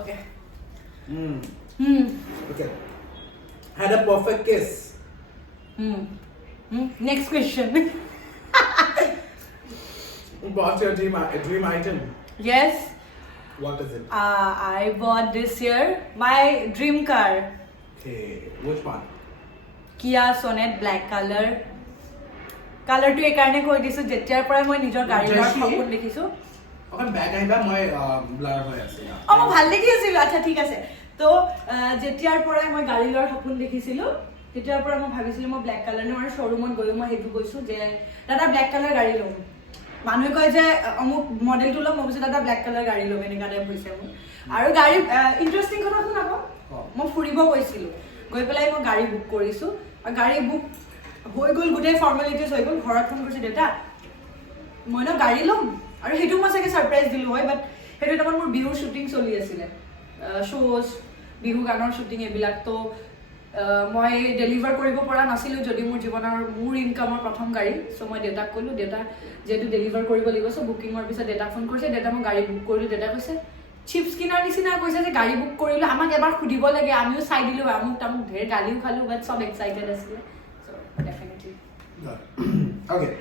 Okay. Okay. Had a perfect kiss. Next question. What's your dream item? Yes. What is it? I bought this year my dream car. Okay, which one? Kia Sonet black color. Color to এই কাৰণে কৈ দিছো যেতিয়াৰ পৰা মই নিজৰ গাড়ী লোৱাৰ সপোন দেখিছো অকন ব্যাক আহিবা মই ব্লাৰ হৈ আছে মই ভাল দেখি আছিল আচ্ছা ঠিক আছে তো যেতিয়াৰ পৰা মই গাড়ী লোৱাৰ সপোন দেখিছিলো তেতিয়াৰ পৰা মই ভাবিছিলো মই ব্ল্যাক কালাৰ নে শ্বৰুমত গৈ মই হেতু কৈছো যে দাদা ব্ল্যাক কালাৰ গাড়ী লম মানুহে কয় যে অমুক মডেলটো লম মই কৈছো দাদা ব্ল্যাক কালাৰ গাড়ী লম এনেকা টাইপ হৈছে মোৰ আৰু গাড়ী ইন্টাৰেষ্টিং কথা শুনাব মই ফুৰিব গৈছিলো গৈ পেলাই মই গাড়ী বুক কৰিছো আৰু গাড়ী বুক হৈ গ'ল গোটেই ফৰ্মেলিটিজ হৈ গ'ল ঘৰত ফোন কৰিছে দেউতা মই ন গাড়ী ল'ম আৰু সেইটো মই চাগে ছাৰপ্ৰাইজ দিলোঁ হয় বাট সেইটো টাইমত মোৰ বিহুৰ শ্বুটিং চলি আছিলে শ্ব'জ বিহু গানৰ শ্বুটিং এইবিলাক তো মই ডেলিভাৰ কৰিব পৰা নাছিলোঁ যদি মোৰ জীৱনৰ মোৰ ইনকামৰ প্ৰথম গাড়ী চ' মই দেউতাক ক'লোঁ দেউতা যিহেতু ডেলিভাৰ কৰিব লাগিব চ' বুকিঙৰ পিছত দেউতাক ফোন কৰিছে দেউতা মই গাড়ী বুক কৰিলোঁ দেউতা কৈছে চিপছ কিনাৰ নিচিনা কৈছে যে গাড়ী বুক কৰিলোঁ আমাক এবাৰ সুধিব লাগে আমিও চাই দিলোঁ আমুক তামুক ঢেৰ গালিও খালোঁ বাট চব এক্সাইটেড আছিলে চ' definitely Okay.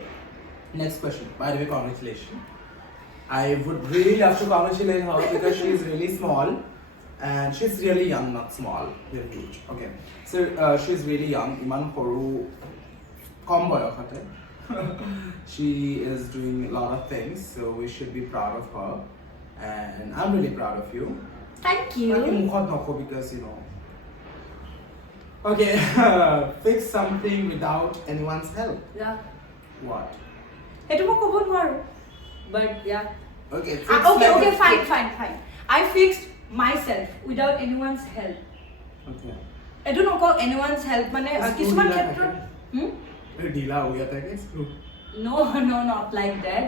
Next question. By the way, congratulations. I would really love to congratulate her because she is really small and she's really young, not small, very huge. Okay. So she's really young. Iman Horu combo. She is doing a lot of things, so we should be proud of her. And I'm really proud of you. Thank you. Because you know. Okay. Fix something without anyone's help. Yeah. What? Eto mo kobon maru. But yeah. Okay. Okay, fine. I fixed myself without anyone's help. Okay. I don't know call anyone's help mane kisuman khetra. Dila ho gaya tha ke screw? No, not like that.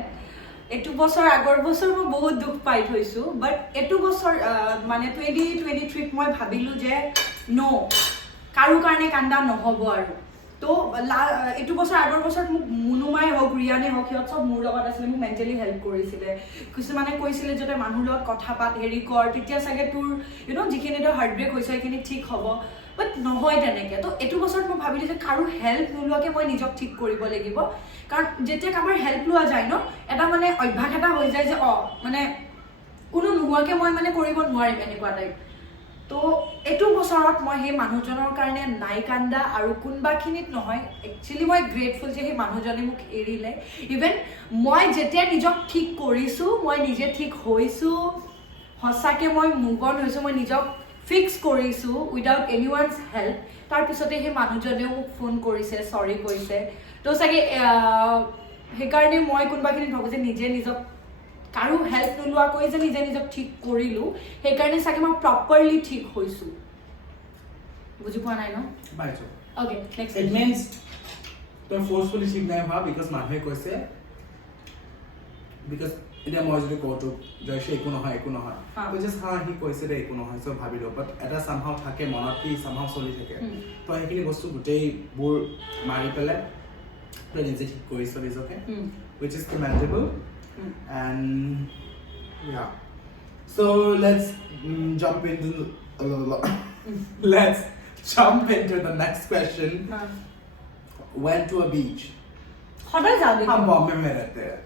Etu bosor agor bosor mo bahut dukh pai thoisu but etu bosor mane 2023 moi bhabilu je no karu karne kanda nohobo aru তো এটু বছৰ আগৰ বছৰত মোক মুনুমাই হওক ৰিয়ানে হওক সিহঁত চব মোৰ লগত আছিলে মোক মেণ্টেলি হেল্প কৰিছিলে কিছুমানে কৈছিলে যে তই মানুহৰ লগত কথা পাত হেৰি কৰ তেতিয়া চাগে তোৰ যিখিনি তোৰ হাৰ্ট ব্ৰেক হৈছে সেইখিনি ঠিক হ'ব বাট নহয় তেনেকৈ তো এইটো বছৰত মই ভাবিলোঁ যে কাৰো হেল্প নোলোৱাকৈ মই নিজক ঠিক কৰিব লাগিব কাৰণ যেতিয়া কাৰোবাৰ হেল্প লোৱা যায় ন এটা মানে অভ্যাস এটা হৈ যায় যে মানে কোনো নোহোৱাকৈ মই মানে কৰিব নোৱাৰিম এনেকুৱা টাইপ তো এটু বছৰত মই হে মানুহজনৰ কাৰণে নাই কান্দা আৰু কোনবাখিনিত নহয় একচুয়ালি মই গ্ৰেটফুল যে হে মানুহজনে মোক এৰিলে ইভেন মই যেতিয়া নিজক ঠিক কৰিছো মই নিজে ঠিক হৈছো হসাকে মই মুভ অন হৈছো মই নিজক ফিক্স কৰিছো উইদাউট এনিওয়ানস হেল্প তাৰ পিছতে হে মানুহজনে মোক ফোন কৰিছে সৰি কৈছে তো চাগে হে কাৰণে মই কোনবাখিনিত ভাবো যে নিজে নিজক কাৰো হেল্প নোলোৱা কৈ যে নিজে নিজক ঠিক কৰিলো সেই কাৰণে চাগে মই প্ৰপাৰলি ঠিক হৈছো বুজি পোৱা নাই ন বাইছো ওকে নেক্সট ইট মিন্স তই ফোৰ্সফুলি ঠিক নাই হোৱা বিকজ মানুহে কৈছে বিকজ এতিয়া মই যদি কওঁতো জয়শ্ৰী একো নহয় তো জাষ্ট সি কৈছে দে একো নহয় চব ভাবিলো বাট এটা সামহাও থাকে মনত কি সামহাও চলি থাকে তো সেইখিনি বস্তু গোটেইবোৰ মাৰি পেলাই তই নিজে ঠিক কৰিছ নিজকে which is commendable and yeah so let's jump into the next question went to a beach खबर जा हम बॉम्बे में रहते हैं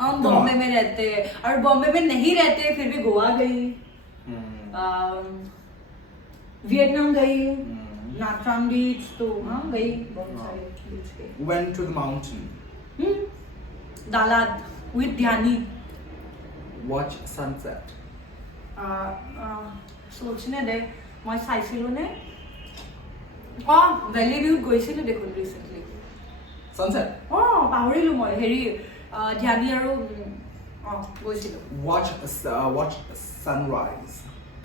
हम बॉम्बे में रहते हैं और बॉम्बे में नहीं रहते फिर भी गोवा गई वियतनाम गई नाट्राम बीच तो हाँ गई बहुत सारे बीच गई went to the mountain दालाद with Dhyani watch sunset सोचने दे मैं চাইছিলো নে ভ্যালি ভিউ গৈছিলো দেখোন ৰিসেন্টলি sunset পাহৰিলো মই হেৰি ধ্যানী আৰু গৈছিলো watch sunrise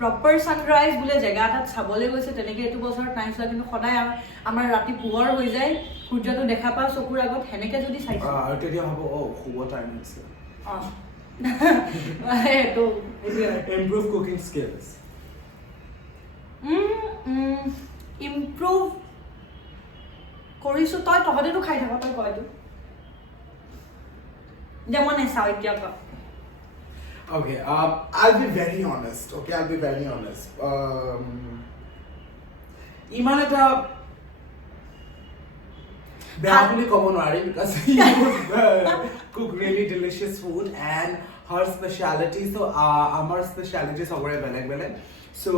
প্ৰপাৰ সানৰাইজ বুলে জেগা এটাত চাবলৈ গৈছে তেনেকে এটো বছৰত নাই চোৱা কিন্তু সদায় আমাৰ ৰাতি পোহৰ হৈ যায় সূৰ্যটো দেখা পাও চকুৰ আগত হেনেকে যদি চাইছো আৰু তেতিয়া হ'ব খুব টাইম আছে এটো improve cooking skills improve কৰিছো তহতেতো খাই থাক তই কয়তো যেমন চাও এতিয়া Okay, I'll be very honest. Okay, I'll be very honest. ইমান এটা বেয়া বুলি ক'ব নোৱাৰি because he would cook really delicious food and her speciality. So our specialty is already beleg. So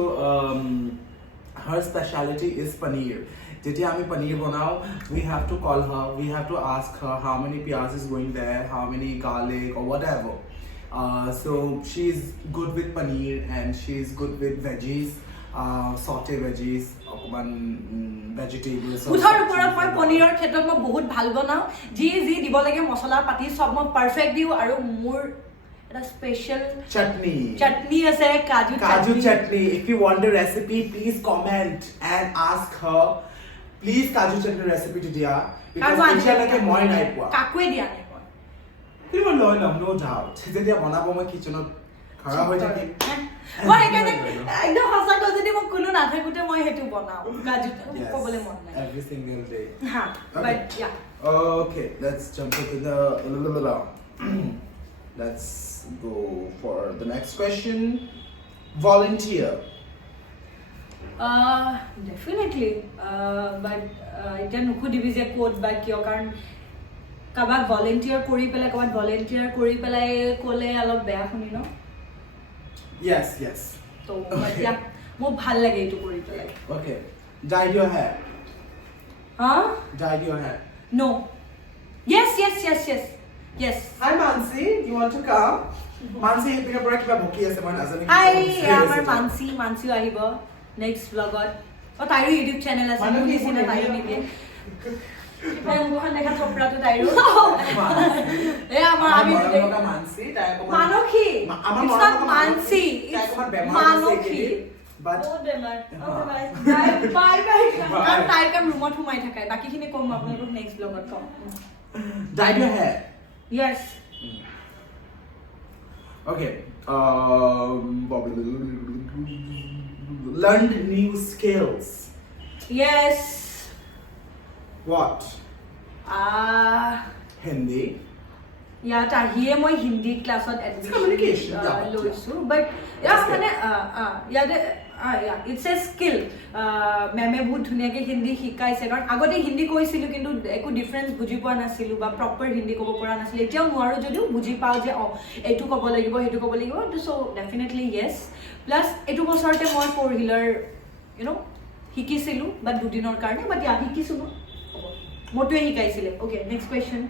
her specialty is paneer. যেতিয়া আমি paneer banao, we have to call her, we have to ask her how many piyaz is going there, how many garlic or whatever. So she's good with paneer and she's good with veggies, saute veggies, vegetables. উঠাৰ ওপৰত মই পনীৰৰ ক্ষেত্ৰত মই বহুত ভাল বনাও যি দিব লাগে মছলা পাতি সব মই পাৰফেক্ট দিও আৰু মোৰ এটা স্পেশাল chutney আছে কাজু chutney. If you want the recipe, please comment and ask her. Please কাজু chutney recipe to dia because এতিয়ালৈকে মই নাই পোৱা কাকুৱে দিয়া নাই মই তুমি লৈ লম no doubt যেতিয়া বনাব মই কিচেনত খাৰা হৈ থাকি মই এখানে একদম হাসা কথা যদি মই কোনো না থাকুতে মই হেতু বনাও কাজু কবলে মন নাই every single day হ্যাঁ but yeah okay let's jump into the let's go for the next question. Volunteer. Definitely. But এতিয়া নুখুধিবি যে ক'ত বা কিয় কাৰণ কাবাক ভলেন্টিয়াৰ কৰি পেলাই কাবাক ভলেন্টিয়াৰ কৰি পেলাই ক'লে অলপ বেয়া শুনি ন Yes. তো এতিয়া মোৰ ভাল লাগে এইটো কৰি পেলাই Okay. Dyed your hair. Huh? Dyed your hair. No. Yes. Hi Mansi, you want to come? Mansi, you pick up kiba bhoki ase moi nazani. Hi, amar Mansi ahibo next vlogot. O tairu YouTube channel ase moni sina tairu nidiye. Kiba muhan dekha chopra to tairu. E amar ami Mansi, tai ko Manokhi. It's not Mansi. It's Manokhi. But oh bemar. Okay bye. Karon tai kam roomot humai thakai. Baki khini kom apnalok next vlogot kom. Dyed your hair. Yes. Okay. Learned new skills. Yes. What? Hindi. Yeah, tahiye moi Hindi class at communication. Loisu, but it's a skill. Meme বহুত ধুনিয়াকে হিন্দি শিকাইছে কাৰণ আগতে হিন্দি কৈছিলো কিন্তু একো difference বুজি পোৱা নাছিলো বা প্ৰপাৰ হিন্দি ক'ব পৰা নাছিলো এতিয়াও নোৱাৰো যদিও বুজি পাও যে এইটো ক'ব লাগিব হেতু ক'ব লাগিব সো ডেফিনেটলি yes প্লাস এইটো বছৰতে মই ফৰ হিলাৰ শিকিছিলো বাট দুদিনৰ কাৰণে বাট শিকিছো ন মোৰটোৱে শিকাইছিলে okay next question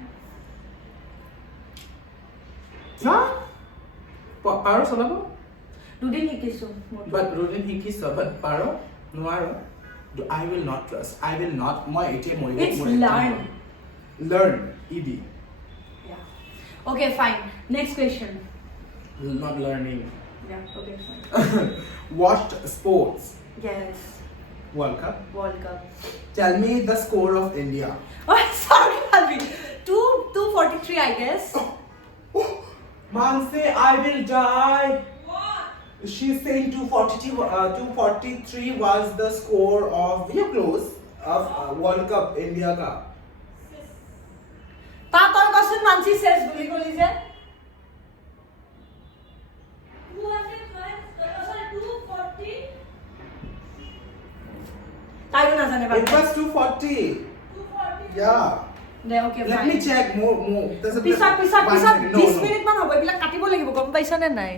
Paro solabo? দুদিন শিকিছো But Rudin hikiso, but Paro? Nuaro? I will not trust. I will not. It's learn. Learn. ED. Yeah. Okay, fine. Next question. Not learning. Yeah, okay, fine. Watched sports. Yes. World Cup. Tell me the score of India. Oh, sorry, Alvi. 243, I guess. Mansi, I will die. What? She's saying 243 was the score of close of World Cup India ka. Ta tor question Mansi says boli boli je. 240. Tayo na jane ba? It was 240. 240. Yeah. Okay, Let fine. me check more. There's a Pisa 20 minute man hobo. Ebila katibo lagibo gom paisa ne nai?